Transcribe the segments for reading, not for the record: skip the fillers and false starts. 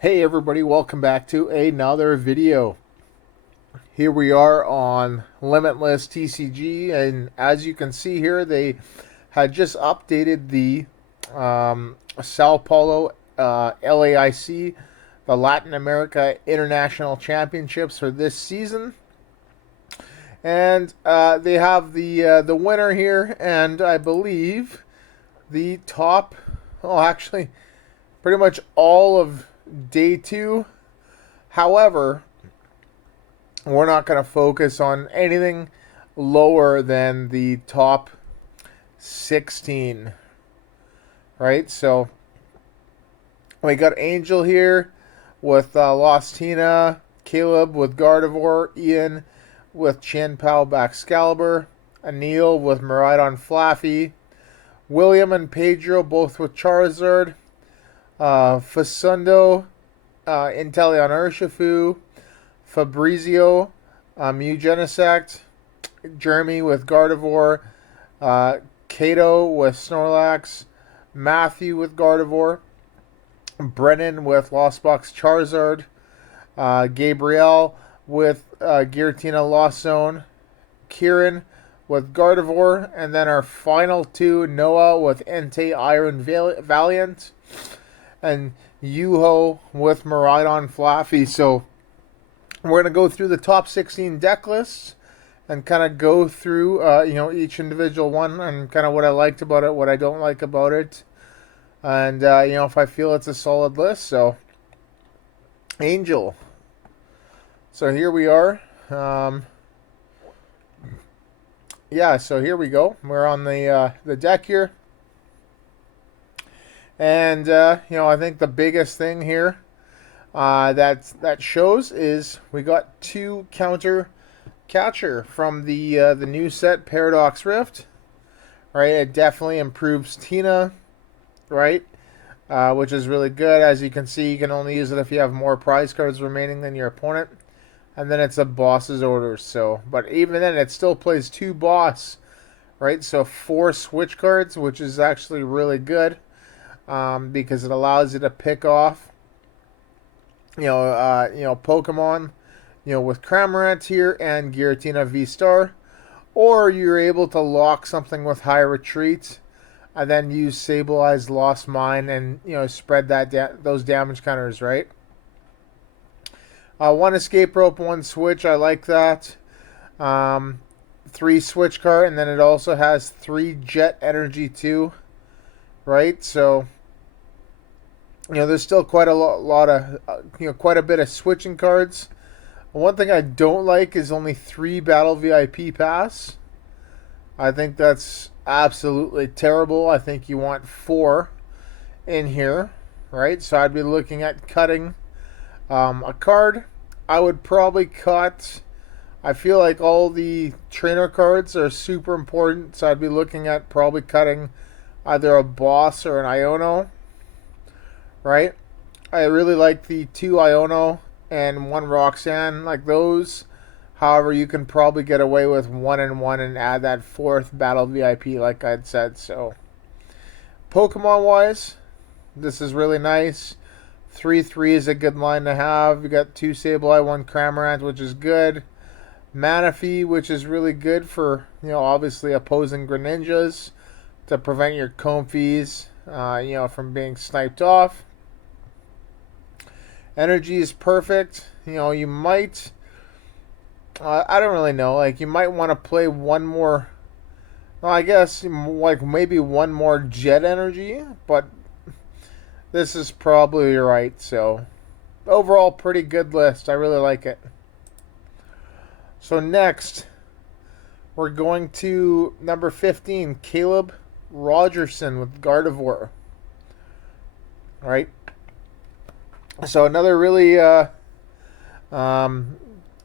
Hey everybody, welcome back to another video. Here we are on Limitless TCG, and as you can see here, they had just updated the Sao Paulo LAIC, the Latin America International Championships for this season. And they have the winner here, and I believe the top, actually, pretty much all of day two. However, we're not going to focus on anything lower than the top 16, right? So we got Angel here with Lost Tina, Caleb with Gardevoir, Ian with Chin Pao Baxcalibur, Anil with Miraidon Flaffy, William and Pedro both with Charizard, Facundo, Inteleon Urshifu, Fabrizio, Eugenisect, Jeremy with Gardevoir, Kato with Snorlax, Matthew with Gardevoir, Brennan with Lost Box Charizard, Gabriel with Giratina Lost Zone, Kieran with Gardevoir, and then our final two, Noah with Entei Iron Valiant, and Yuho with Miraidon Flaffy. So we're going to go through the top 16 deck lists and kind of go through, each individual one and kind of what I liked about it, what I don't like about it, and, if I feel it's a solid list. So, Angel. So here we are. So here we go. We're on the deck here. And, I think the biggest thing here that shows is we got two counter catcher from the new set Paradox Rift, right? It definitely improves Tina, right? Which is really good. As you can see, you can only use it if you have more prize cards remaining than your opponent. And then it's a boss's orders. So, but even then, it still plays two boss, right? So 4 switch cards, which is actually really good. Because it allows you to pick off, Pokemon, with Cramorant here and Giratina VStar, or you're able to lock something with High Retreat, and then use Sableye Lost Mine and spread those damage counters, right? 1 escape rope, 1 switch. I like that. 3 switch card, and then it also has 3 jet energy too. Right, so there's still quite a lot of quite a bit of switching cards. One thing I don't like is only 3 battle VIP pass. I think that's absolutely terrible. I think you want 4 in here, right? So I'd be looking at cutting a card. I would probably cut. I feel like all the trainer cards are super important, so I'd be looking at probably cutting either a boss or an Iono, right? I really like the 2 Iono and 1 Roxanne, like those. However, you can probably get away with 1 and 1 and add that 4th battle VIP, like I'd said. So, Pokemon wise, this is really nice. 3/3 is a good line to have. You got 2 Sableye, 1 Cramorant, which is good. Manaphy, which is really good for obviously opposing Greninjas, to prevent your Comfies, from being sniped off. Energy is perfect. You might, I don't really know. Like, you might want to play one more. Well, I guess like maybe 1 more Jet Energy, but this is probably right. So, overall, pretty good list. I really like it. So next, we're going to number 15, Caleb Rogerson with Gardevoir. All right. So another really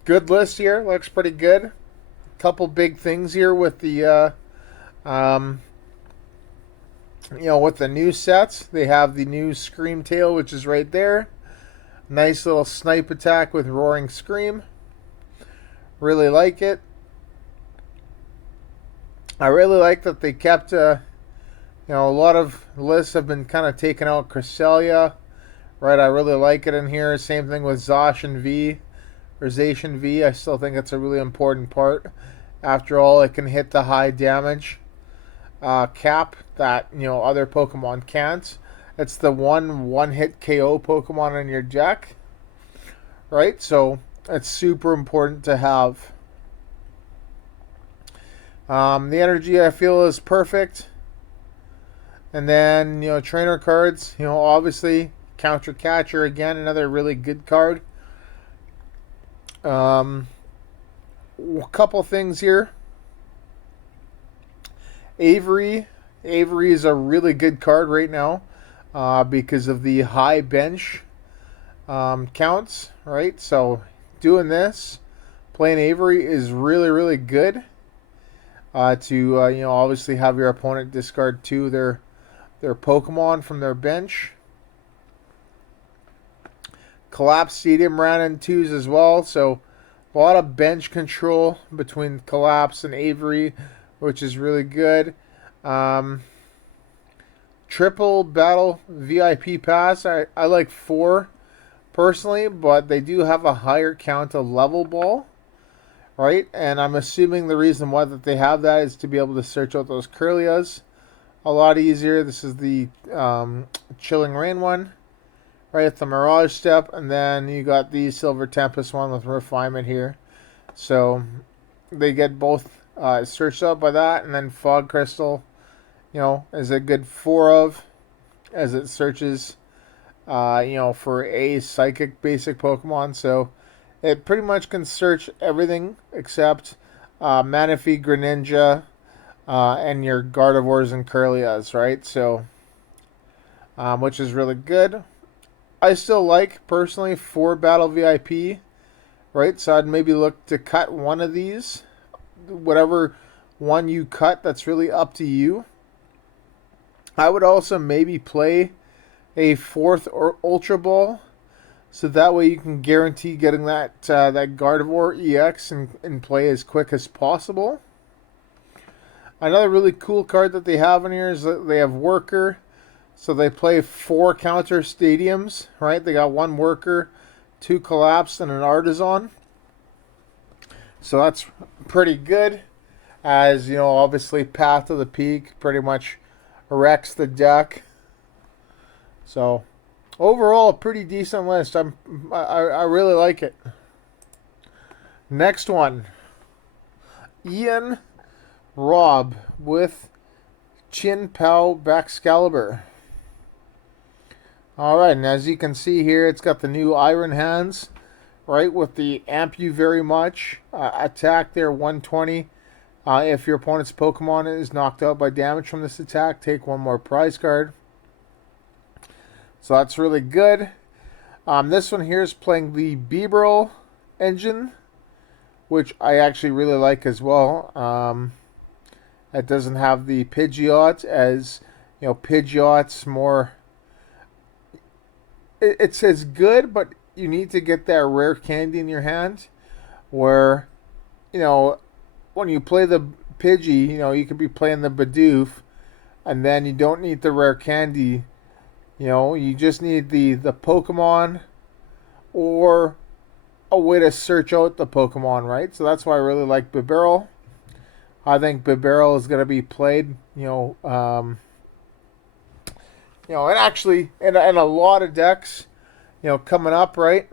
good list here. Looks pretty good. Couple big things here with the with the new sets. They have the new Scream Tail, which is right there. Nice little snipe attack with Roaring Scream. Really like it. I really like that they kept a lot of lists have been kind of taken out Cresselia, right? I really like it in here. Same thing with Zacian V or Zacian V. I still think it's a really important part. After all, it can hit the high damage cap that other Pokemon can't. It's the one hit KO Pokemon in your deck, right? So it's super important to have. The energy I feel is perfect. And then, trainer cards, obviously Counter Catcher again, another really good card. A couple things here. Avery is a really good card right now because of the high bench counts, right? So doing this, playing Avery is really, really good to obviously have your opponent discard their Pokemon from their bench. Collapse Stadium ran in 2s as well, so a lot of bench control between Collapse and Avery, which is really good. Triple Battle VIP Pass. I like 4 personally, but they do have a higher count of level ball, right? And I'm assuming the reason why that they have that is to be able to search out those Kirlias a lot easier. This is the Chilling Rain one, right? It's the Mirage Step, and then you got the Silver Tempest one with Refinement here. So they get both searched out by that, and then Fog Crystal, is a good 4 of, as it searches, for a Psychic basic Pokemon. So it pretty much can search everything except Manaphy, Greninja, and your Gardevoirs and Kirlias, right? So, which is really good. I still like, personally, 4 Battle VIP, right? So I'd maybe look to cut one of these. Whatever one you cut, that's really up to you. I would also maybe play a 4th or Ultra Ball, so that way you can guarantee getting that Gardevoir EX and play as quick as possible. Another really cool card that they have in here is that they have Worker. So they play 4 counter stadiums, right? They got 1 Worker, 2 Collapse, and an Artisan. So that's pretty good. As, obviously Path to the Peak pretty much wrecks the deck. So overall, a pretty decent list. I really like it. Next one. Ian Robb with Chin Pao Baxcalibur. Alright, and as you can see here, it's got the new Iron Hands, right, with the Amp You Very Much. Attack there, 120. If your opponent's Pokemon is knocked out by damage from this attack, take 1 more prize card. So that's really good. This one here is playing the Bibarel engine, which I actually really like as well. It doesn't have the Pidgeot, as Pidgeot's more. It says good, but you need to get that rare candy in your hand, where when you play the Pidgey, you could be playing the Bidoof, and then you don't need the rare candy. You just need the Pokemon or a way to search out the Pokemon, right? So that's why I really like Bibarel. I think Bibarel is going to be played, and actually in a lot of decks, coming up, right?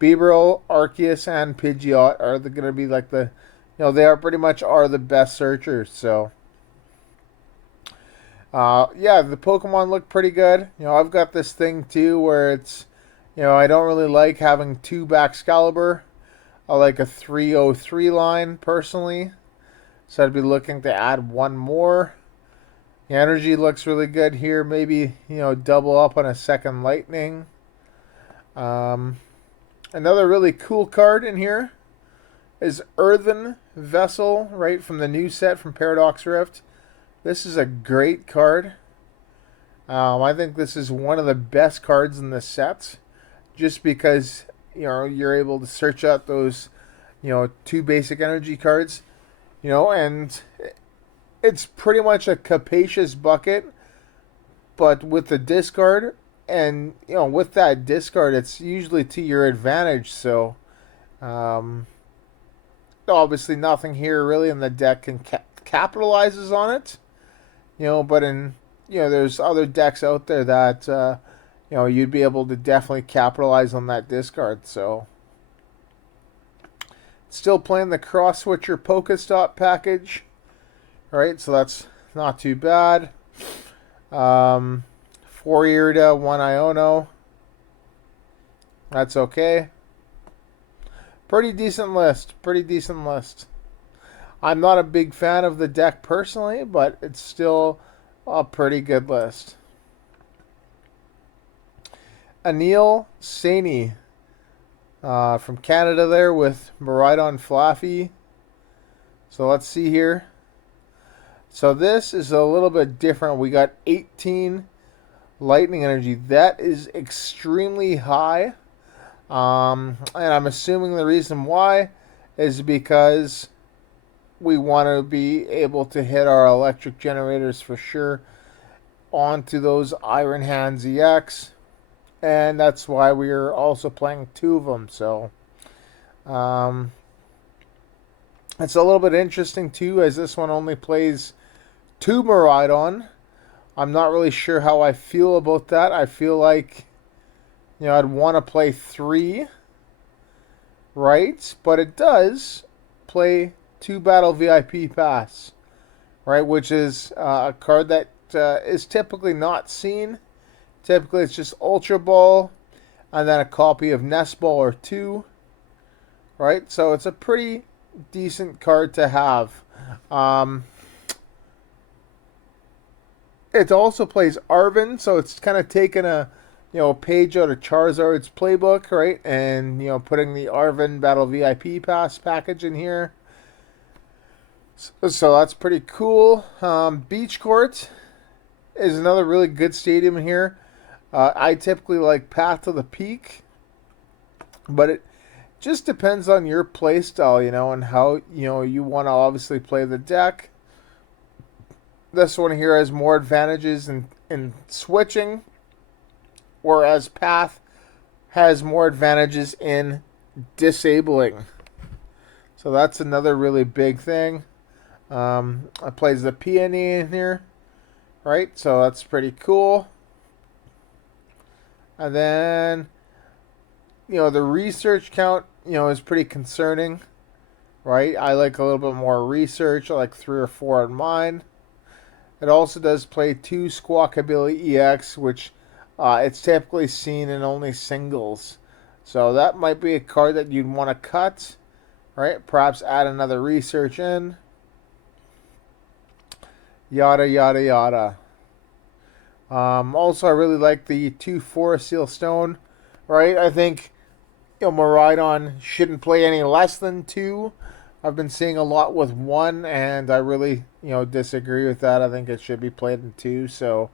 Bibarel, Arceus, and Pidgeot are going to be like they are pretty much are the best searchers. So, yeah, the Pokemon look pretty good. I've got this thing too where it's, I don't really like having 2 Baxcalibur. I like a 303 line personally. So I'd be looking to add 1 more. The energy looks really good here. Maybe, double up on a second Lightning. Another really cool card in here is Earthen Vessel, right, from the new set from Paradox Rift. This is a great card. I think this is one of the best cards in the set, just because you're able to search out those 2 basic energy cards, and it's pretty much a capacious bucket, but with the discard, And you know, with that discard, it's usually to your advantage. So um, obviously, nothing here really in the deck can capitalizes on it. You know, but in there's other decks out there that you'd be able to definitely capitalize on that discard. So still playing the cross switcher Pokestop package, right? So that's not too bad. 4 Irida, 1 Iono. That's okay. Pretty decent list. Pretty decent list. I'm not a big fan of the deck personally, but it's still a pretty good list. Anil Saini from Canada there with Miraidon Fluffy. So let's see here. So this is a little bit different. We got 18 lightning energy. That is extremely high. And I'm assuming the reason why is because we want to be able to hit our electric generators for sure onto those Iron Hands EX. And that's why we are also playing 2 of them. So it's a little bit interesting too, as this one only plays 2 Miraidon. I'm not really sure how I feel about that. I feel like I'd want to play 3, right? But it does play 2 Battle VIP Pass, right? Which is a card that is typically not seen. Typically, it's just Ultra Ball and then a copy of Nest Ball or 2, right? So it's a pretty decent card to have. It also plays Arven, so it's kind of taken a page out of Charizard's playbook, right? And putting the Arven Battle VIP Pass package in here. So that's pretty cool. Beach Court is another really good stadium here. I typically like Path to the Peak, but it just depends on your play style, and how you want to obviously play the deck. This one here has more advantages in switching, whereas Path has more advantages in disabling. So that's another really big thing. It plays the Peony in here, right? So that's pretty cool. And then, the research count, is pretty concerning, right? I like a little bit more research. I like 3 or 4 on mine. It also does play 2 Squawkabilly EX, which it's typically seen in only singles. So that might be a card that you'd want to cut, right? Perhaps add another research in. Yada, yada, yada. Also, I really like the 2 Forest Seal Stone, right? I think Miraidon shouldn't play any less than 2. I've been seeing a lot with 1, and I really disagree with that. I think it should be played in 2. So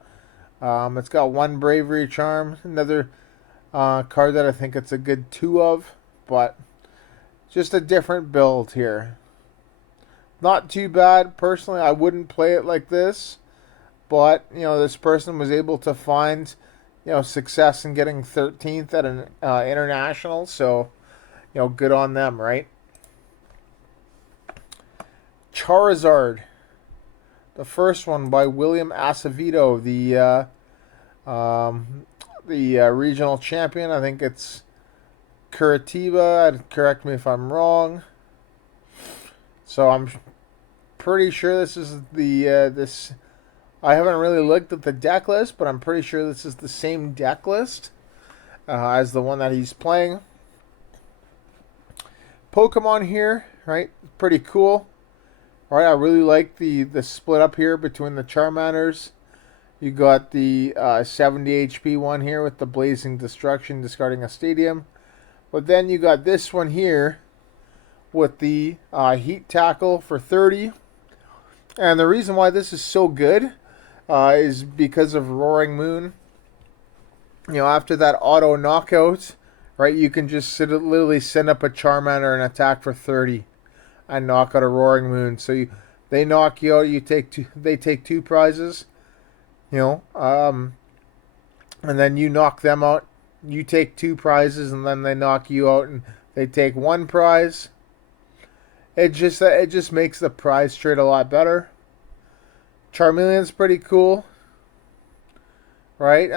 it's got 1 Bravery Charm, another card that I think it's a good 2 of, but just a different build here. Not too bad. Personally, I wouldn't play it like this. But, this person was able to find, success in getting 13th at an international. So, good on them, right? Charizard. The first one by William Acevedo, the regional champion. I think it's Curitiba. Correct me if I'm wrong. So I'm pretty sure this is this. I haven't really looked at the deck list, but I'm pretty sure this is the same deck list as the one that he's playing. Pokemon here, right? Pretty cool. All right, I really like the split up here between the Charmanders. You got the 70 HP one here with the Blazing Destruction, discarding a stadium. But then you got this one here with the Heat Tackle for 30. And the reason why this is so good is because of Roaring Moon. After that auto knockout, right, you can just literally send up a Charmander and attack for 30 and knock out a Roaring Moon. So they knock you out, they take 2 prizes. and then you knock them out. You take 2 prizes, and then they knock you out, and they take 1 prize. It just makes the prize trade a lot better. Charmeleon's pretty cool, right?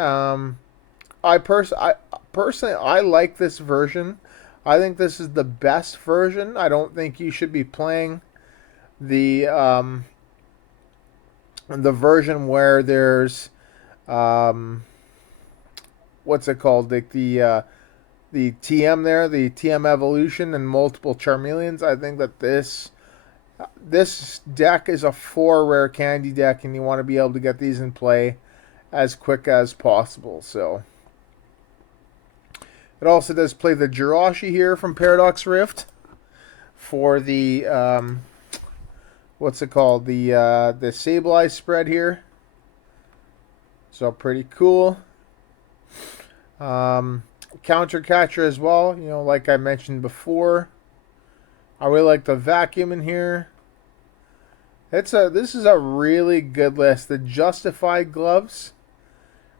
I personally I like this version. I think this is the best version. I don't think you should be playing the version where there's what's it called, like the TM there, the TM evolution and multiple Charmeleons. I think that this deck is a 4 rare candy deck, and you want to be able to get these in play as quick as possible. So it also does play the Jirachi here from Paradox Rift for the what's it called, the Sableye spread here. So pretty cool. Counter catcher as well, you know, like I mentioned before. I really like the vacuum in here. This is a really good list. The justified gloves,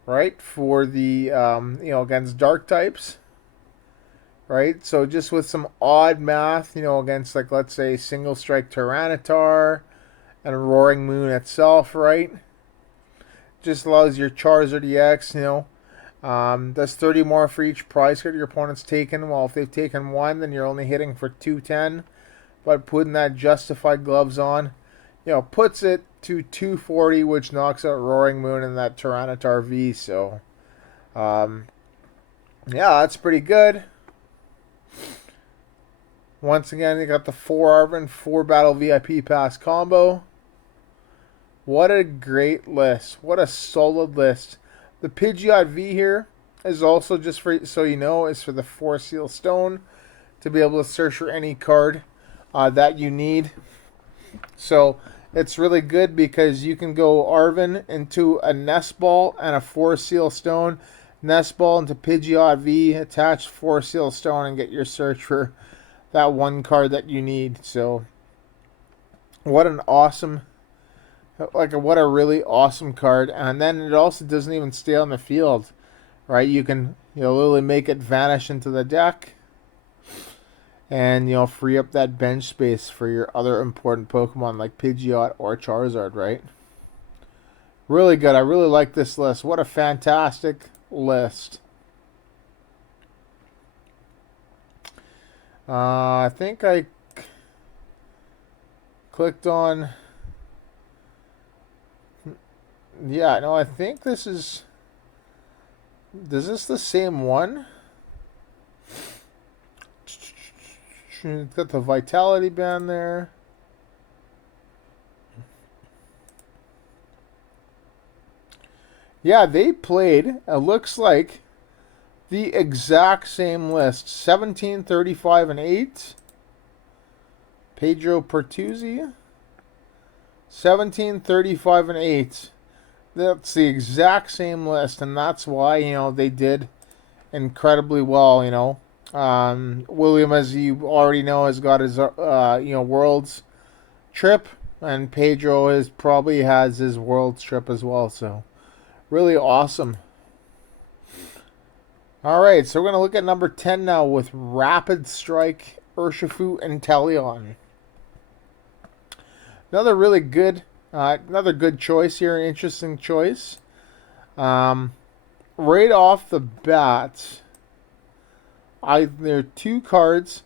right, for the against dark types, right? So just with some odd math, against, like, let's say single strike Tyranitar and Roaring Moon itself, right? Just allows your Charizard EX, does 30 more for each prize card your opponent's taken. Well, if they've taken 1, then you're only hitting for 210. But putting that justified gloves on, puts it to 240, which knocks out Roaring Moon and that Tyranitar V. So, yeah, that's pretty good. Once again, you got the 4 Arvin, 4 Battle VIP Pass combo. What a great list. What a solid list. The Pidgeot V here is also, just for so you know, is for the 4 Seal Stone to be able to search for any card that you need. So it's really good because you can go Arvin into a Nest Ball and a 4 Seal Stone, Nest Ball into Pidgeot V, attach 4 Seal Stone, and get your search for that one card that you need. So what an awesome, what a really awesome card. And then it also doesn't even stay on the field, right? You can literally make it vanish into the deck and free up that bench space for your other important Pokemon like Pidgeot or Charizard, right? Really good. I really like this list. What a fantastic list. I think I clicked on... Yeah, no, I think this is... Is this the same one? It's got the Vitality Band there. Yeah, they played, it looks like, the exact same list. 17, 35, and 8. Pedro Pertuzzi. 17, 35, and 8. That's the exact same list, and that's why, they did incredibly well, William, as you already know, has got his, Worlds trip, and Pedro probably has his Worlds trip as well, so really awesome. Alright, so we're going to look at number 10 now with Rapid Strike, Urshifu, and Teleon. Another really good, another good choice here, an interesting choice. Right off the bat, there are 2 cards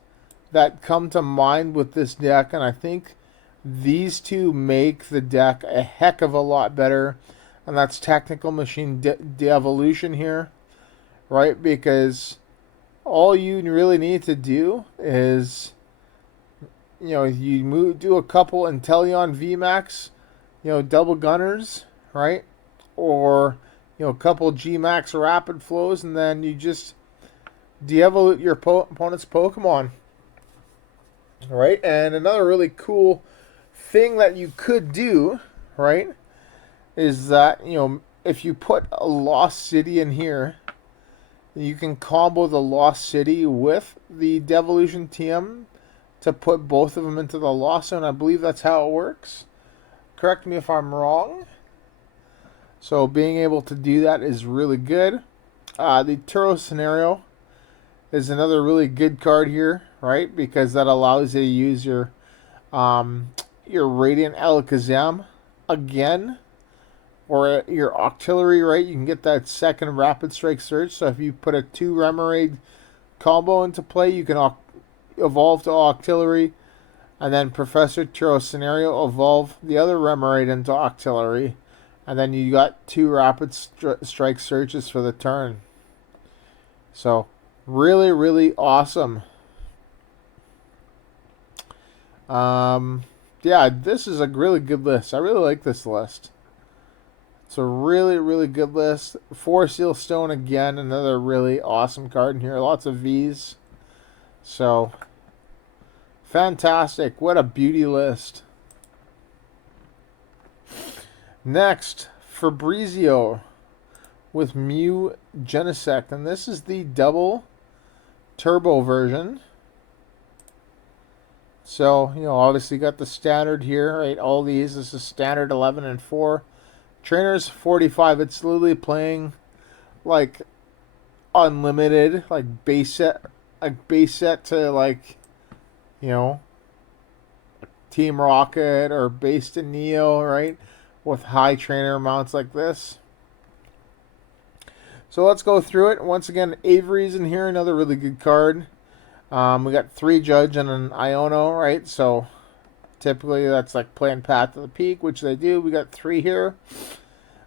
that come to mind with this deck, and I think these 2 make the deck a heck of a lot better, and that's Technical Machine De-Evolution here, right? Because all you really need to do is, you do a couple Inteleon VMAX, double gunners, right? Or, a couple Gmax rapid flows, and then you just de-evolute your opponent's Pokemon, right? And another really cool thing that you could do, right, is that, if you put a Lost City in here, you can combo the Lost City with the Devolution TM to put both of them into the Lost Zone. I believe that's how it works. Correct me if I'm wrong. So being able to do that is really good. The Turo Scenario is another really good card here, right? Because that allows you to use um, your Radiant Alakazam again, or your Octillery, right? You can get that second Rapid Strike Surge. So if you put a 2 Remoraid combo into play, you can evolve to Octillery, and then Professor Turo Scenario evolve the other Remoraid into Octillery, and then you got 2 Rapid Strike Surges for the turn. So really, really awesome. Yeah, this is a really good list. I really like this list. It's a really, really good list. 4 Seal Stone again, another really awesome card in here. Lots of V's. So, fantastic. What a beauty list. Next, Fabrizio with Mew Genesect. And this is the double turbo version. So, obviously got the standard here, right? All these. This is standard 11 and 4. Trainers 45. It's literally playing like unlimited, like base set to like, Team Rocket or base to Neo, right? With high trainer amounts like this. So let's go through it. Once again, Avery's in here, another really good card. We got 3 Judge and an Iono, right? So typically that's like playing Path to the Peak, which they do. We got 3 here.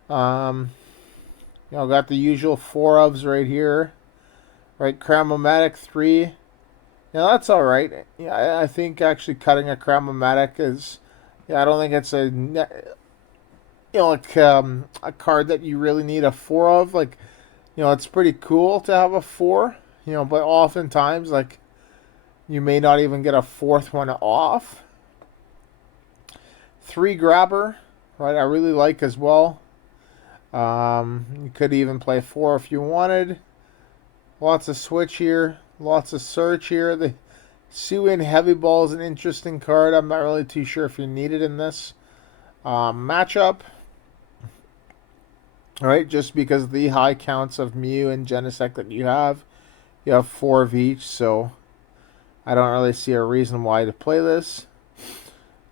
Got the usual 4 ofs right here. Right, Cramomatic 3. That's all right. Yeah, I think actually cutting a Cramomatic is, I don't think it's a card that you really need a 4 of. Like, it's pretty cool to have a 4. But oftentimes, like, you may not even get a 4th one off. 3 Grabber, right? I really like as well. You could even play 4 if you wanted. Lots of switch here. Lots of search here. The Suin Heavy Ball is an interesting card. I'm not really too sure if you need it in this matchup. Alright, just because of the high counts of Mew and Genesect that you have 4 of each, so I don't really see a reason why to play this.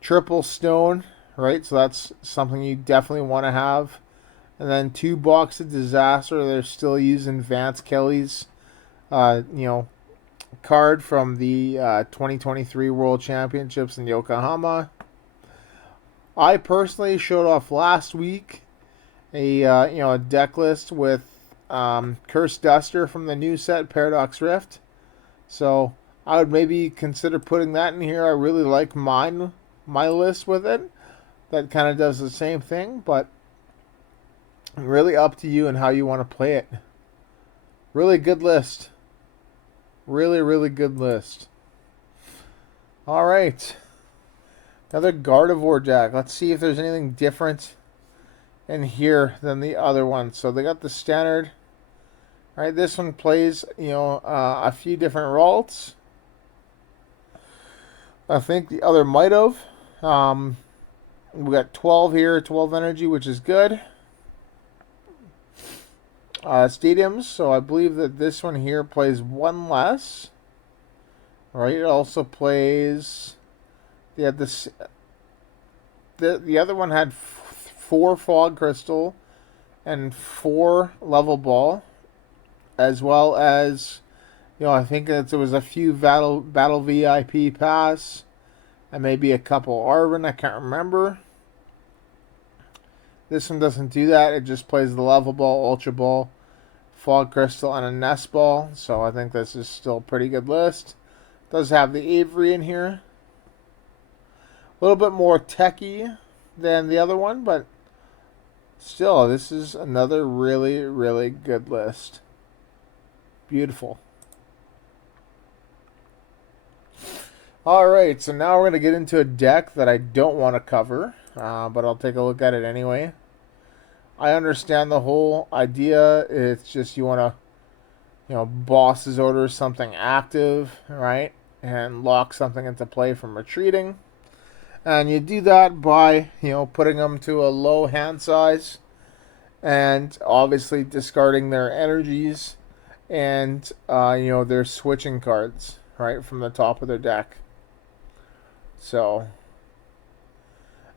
Triple Stone, right? So that's something you definitely want to have. And then 2 Box of Disaster. They're still using Vance Kelly's, card from the 2023 World Championships in Yokohama. I personally showed off last week a deck list with Cursed Duster from the new set Paradox Rift. So I would maybe consider putting that in here. I really like my list with it. That kind of does the same thing, but really up to you and how you want to play it. Really good list. Really, really good list. All right. Another Gardevoir deck. Let's see if there's anything different in here than the other one. So they got the standard. All right, this one plays, a few different routes. I think the other might have. We got 12 here, 12 energy, which is good. Stadiums, so I believe that this one here plays 1 less. Right, it also plays. Yeah, the other one had 4 Fog Crystal and 4 Level Ball, as well as, I think that there was a few Battle VIP Pass, and maybe a couple Arvin. I can't remember. This one doesn't do that. It just plays the Level Ball, Ultra Ball, Fog Crystal, and a Nest Ball. So I think this is still a pretty good list. Does have the Avery in here. A little bit more techy than the other one, but still, this is another really, really good list. Beautiful. Alright, so now we're going to get into a deck that I don't want to cover, but I'll take a look at it anyway. I understand the whole idea. It's just you want to, boss's order something active, right? And lock something into play from retreating. And you do that by, putting them to a low hand size and obviously discarding their energies and their switching cards right from the top of their deck. So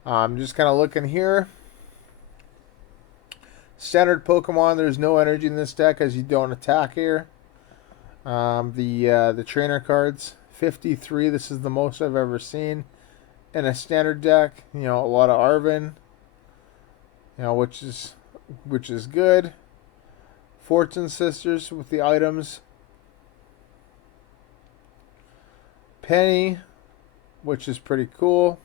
I'm just kind of looking here. Standard Pokemon, there's no energy in this deck as you don't attack here. The trainer cards, 53. This is the most I've ever seen in a standard deck. A lot of Arven, which is good. Fortune Sisters with the items. Penny, which is pretty cool.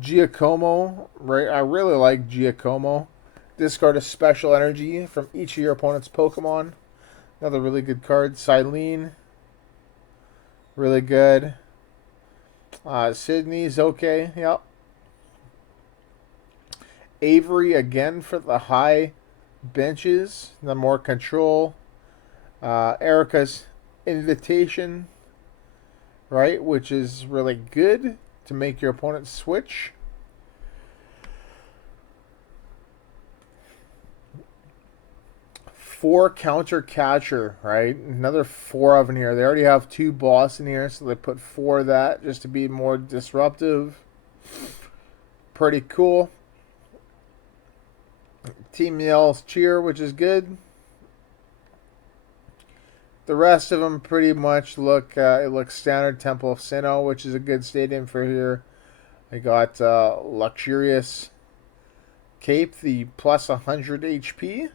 Giacomo, right? I really like Giacomo. Discard a special energy from each of your opponent's Pokemon. Another really good card. Silene, really good. Sydney's okay. Yep. Avery again for the high benches, the more control. Erica's Invitation, right, which is really good to make your opponent switch. Four Counter Catcher, right? Another 4 of in here. They already have 2 boss in here, so they put 4 of that just to be more disruptive. Pretty cool. Team Yell's Cheer, which is good. The rest of them pretty much look standard. Temple of Sinnoh, which is a good stadium for here. I got Luxurious Cape, the plus 100 HP.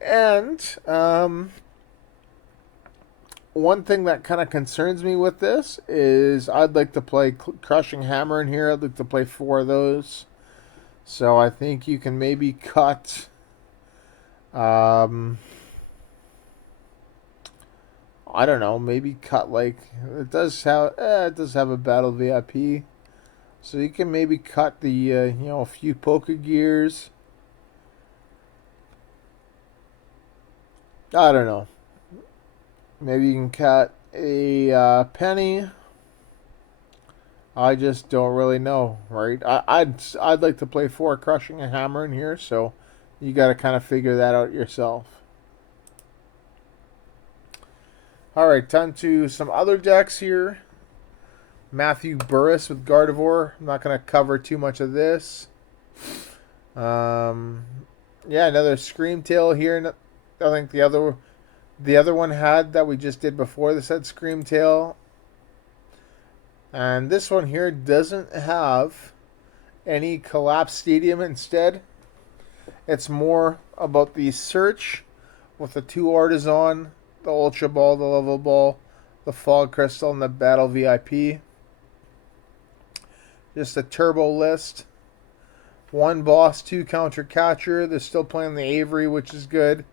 And one thing that kind of concerns me with this is I'd like to play Crushing Hammer in here. I'd like to play 4 of those. So I think you can maybe cut... I don't know, maybe cut like it does have a battle VIP, so you can maybe cut the a few Pokegears. I don't know. Maybe you can cut a Penny. I just don't really know, right? I'd like to play 4 Crushing a Hammer in here, so you got to kind of figure that out yourself. Alright, on to some other decks here. Matthew Burris with Gardevoir. I'm not going to cover too much of this. Yeah, another Screamtail here. I think the other one had that we just did before. This had Screamtail. And this one here doesn't have any Collapse Stadium. Instead, it's more about the search with the 2 Artisan, the Ultra Ball, the Level Ball, the Fog Crystal, and the Battle VIP. Just a turbo list. 1 boss, 2 Counter Catcher. They're still playing the Avery, which is good.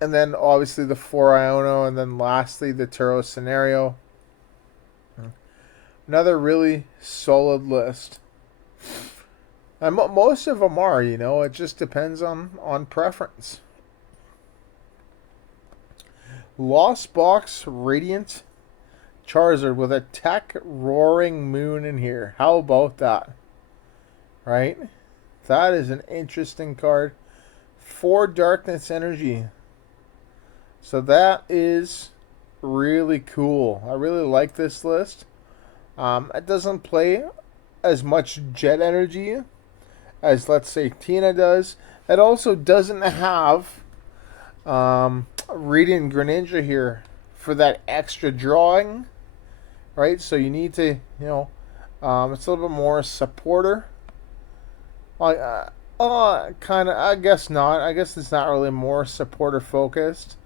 And then obviously the 4 Iono, and then lastly the Turo Scenario. Another really solid list. And most of them are, it just depends on preference. Lost Box Radiant Charizard with a Tech Roaring Moon in here. How about that? Right? That is an interesting card. 4 Darkness Energy. So that is really cool. I really like this list. It doesn't play as much Jet Energy as, let's say, Tina does. It also doesn't have Radiant Greninja here for that extra drawing, right? So you need to, it's a little bit more supporter. Kind of, I guess not. I guess it's not really more supporter focused,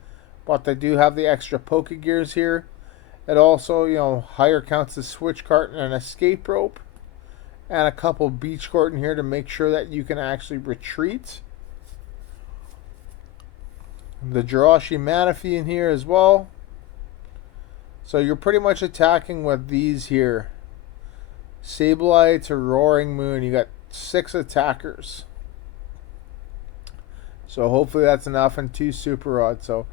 but they do have the extra Pokegears here. It also, higher counts the switch cart and an escape rope, and a couple beach court in here to make sure that you can actually retreat. The Jirachi Manaphy in here as well. So you're pretty much attacking with these here. Sableye to Roaring Moon. You got 6 attackers. So hopefully that's enough, and 2 Super Rods. So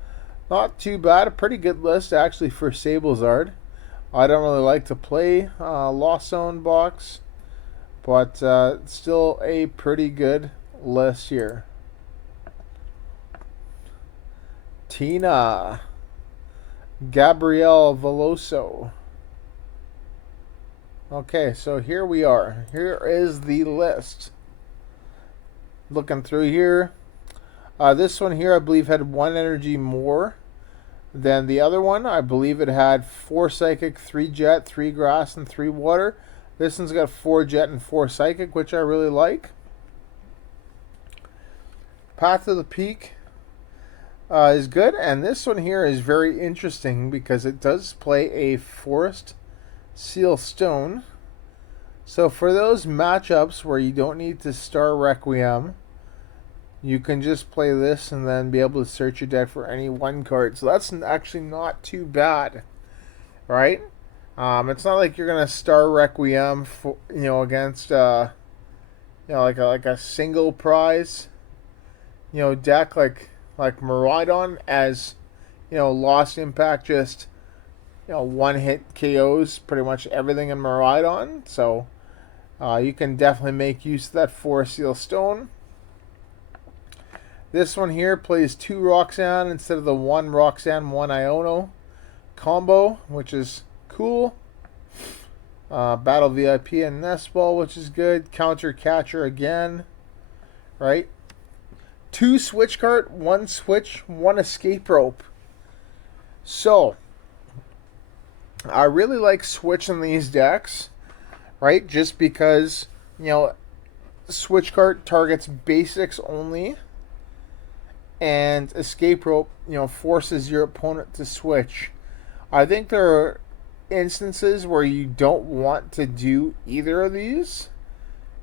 not too bad. A pretty good list actually for Sablezard. I don't really like to play Lost Zone box. But still a pretty good list here. Tina. Gabrielle Veloso. Okay, so here we are. Here is the list. Looking through here. This one here, I believe, had 1 energy more than the other one. I believe it had 4 psychic, 3 jet, 3 grass, and 3 water. This one's got 4 jet and 4 psychic, which I really like. Path to the Peak is good, and this one here is very interesting because it does play a Forest Seal Stone. So for those matchups where you don't need to Star Requiem, you can just play this and then be able to search your deck for any 1 card. So that's actually not too bad, right? It's not like you're gonna Star Requiem for, against like a single prize deck like Miraidon, as Lost Impact just 1-hit KOs pretty much everything in Miraidon. So you can definitely make use of that Forest Seal Stone. This one here plays 2 Roxanne instead of the 1 Roxanne, 1 Iono combo, which is cool. Battle VIP and Nest Ball, which is good. Counter Catcher again, right? 2 Switch Cart, 1 Switch, 1 Escape Rope. So, I really like switching these decks, right? Just because, Switch Cart targets basics only, and Escape Rope, forces your opponent to switch. I think there are instances where you don't want to do either of these,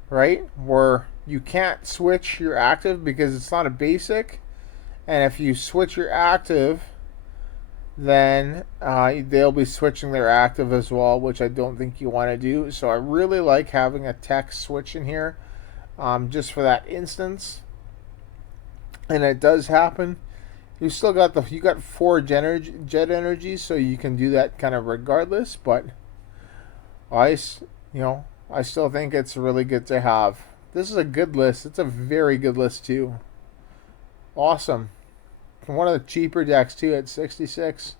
right? Where you can't switch your active because it's not a basic, and if you switch your active, then they'll be switching their active as well, which I don't think you want to do. So I really like having a text switch in here, just for that instance. And it does happen. You still got 4 jet energy, so you can do that kind of regardless. But I still think it's really good to have. This is a good list. It's a very good list too. Awesome. One of the cheaper decks too at 66.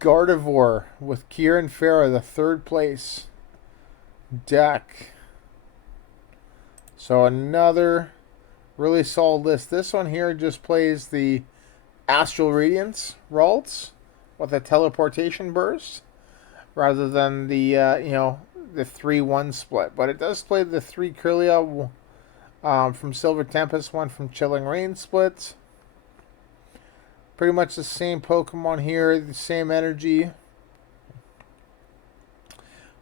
Gardevoir with Kieran Farah, the 3rd place deck. So another really solid list. This one here just plays the Astral Radiance Ralts with a Teleportation Burst rather than the the 3-1 split. But it does play the 3 Kirlia from Silver Tempest, 1 from Chilling Rain splits. Pretty much the same Pokemon here, the same energy.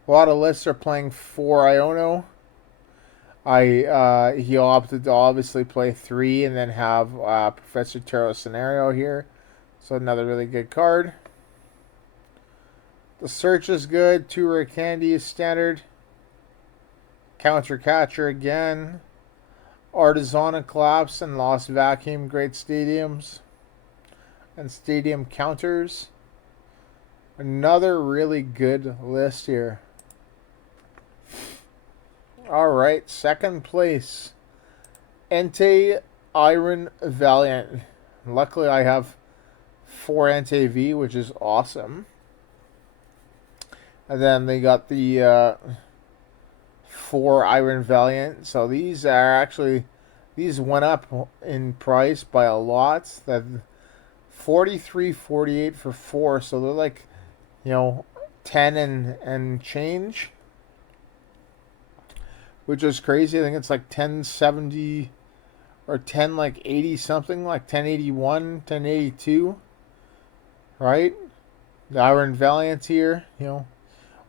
A lot of lists are playing 4 Iono. He opted to obviously play 3 and then have Professor Taro Scenario here. So another really good card. The Search is good. 2 Rare Candy is standard. Counter Catcher again. Artisan Collapse and Lost Vacuum, great stadiums. And Stadium Counters. Another really good list here. Alright, 2nd place. Entei Iron Valiant. Luckily I have 4 Entei V, which is awesome. And then they got the 4 Iron Valiant. So these went up in price by a lot. That 43.48 for 4. So they're like, 10 and change, which is crazy. I think it's like 1070 or 1080 something, like 1081, 1082, right? The Iron Valiant here,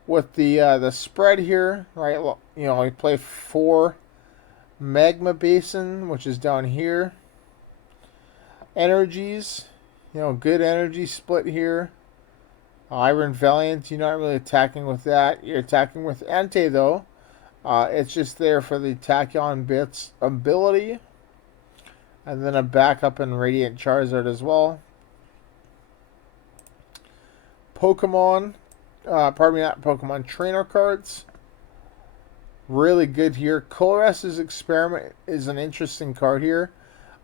with the spread here, right? We play 4 Magma Basin, which is down here. Energies, good energy split here. Iron Valiant, you're not really attacking with that. You're attacking with Entei though. It's just there for the Tachyon Bits ability. And then a backup in Radiant Charizard as well. Pokemon pardon me, not Pokemon trainer cards. Really good here. Colress's Experiment is an interesting card here.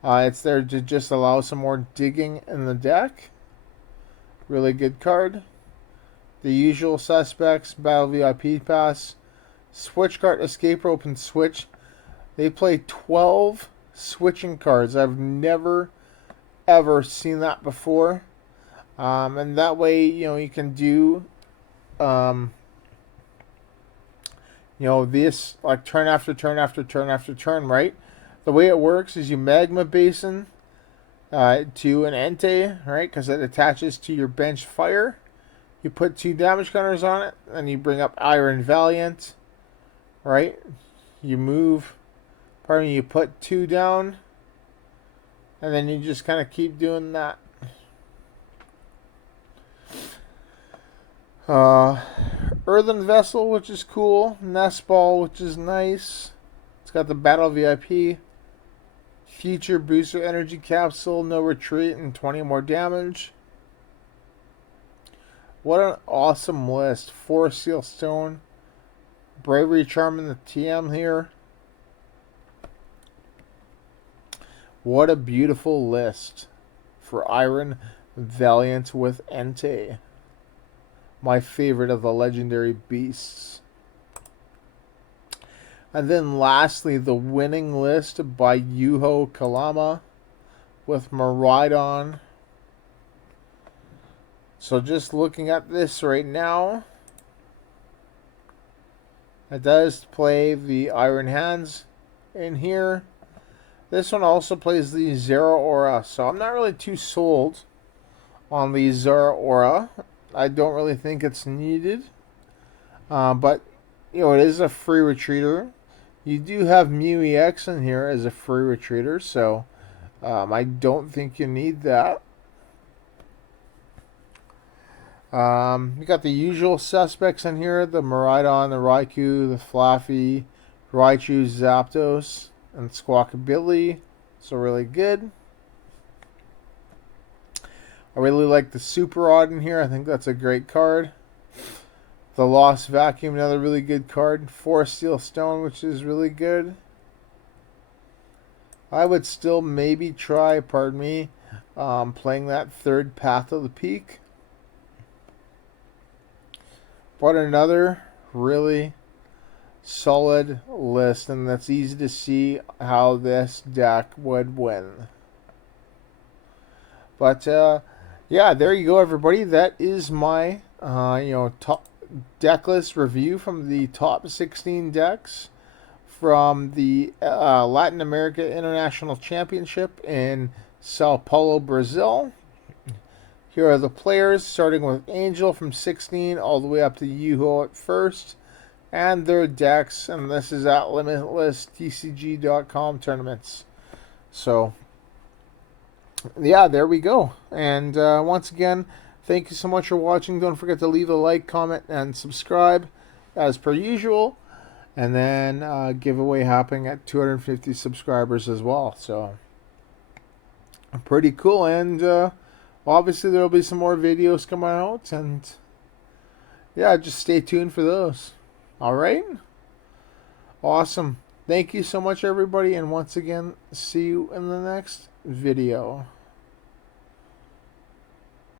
It's there to just allow some more digging in the deck. Really good card. The Usual Suspects, Battle VIP Pass, Switch Card, Escape Rope, and Switch. They play 12 switching cards. I've never, ever seen that before. And that way, you can do, this like turn after turn after turn after turn, right? The way it works is you Magma Basin to an Entei, right? Because it attaches to your bench fire. You put 2 damage counters on it, and you bring up Iron Valiant, right? You you put 2 down, and then you just kind of keep doing that. Earthen Vessel, which is cool. Nest Ball, which is nice. It's got the Battle VIP. Future Booster Energy Capsule, no retreat, and 20 more damage. What an awesome list. Forest Seal Stone. Bravery Charm in the TM here. What a beautiful list for Iron Valiant with Entei. My favorite of the legendary beasts. And then lastly, the winning list by Yuho Kalama with Miraidon. So just looking at this right now, it does play the Iron Hands in here. This one also plays the Zero Aura, so I'm not really too sold on the Zero Aura. I don't really think it's needed. But, it is a free retreater. You do have Mew EX in here as a free retreater, so I don't think you need that. You got the usual suspects in here, the Miraidon, the Raikou, the Flaffy, Raichu, Zapdos, and Squawkabilly. So really good. I really like the Super Odd in here. I think that's a great card. The Lost Vacuum, another really good card. Forest Seal Stone, which is really good. I would still maybe try, playing that third Path of the Peak. But another really solid list, and that's easy to see how this deck would win. But yeah, there you go, everybody. That is my top deck list review from the top 16 decks from the Latin America International Championship in São Paulo, Brazil. Here are the players, starting with Angel from 16 all the way up to Yuho at first, and their decks, and this is at limitlesstcg.com tournaments. So, yeah, there we go. And once again, thank you so much for watching. Don't forget to leave a like, comment, and subscribe as per usual. And then giveaway happening at 250 subscribers as well. So, pretty cool. And obviously, there will be some more videos coming out, and yeah, just stay tuned for those. All right? Awesome. Thank you so much, everybody, and once again, see you in the next video.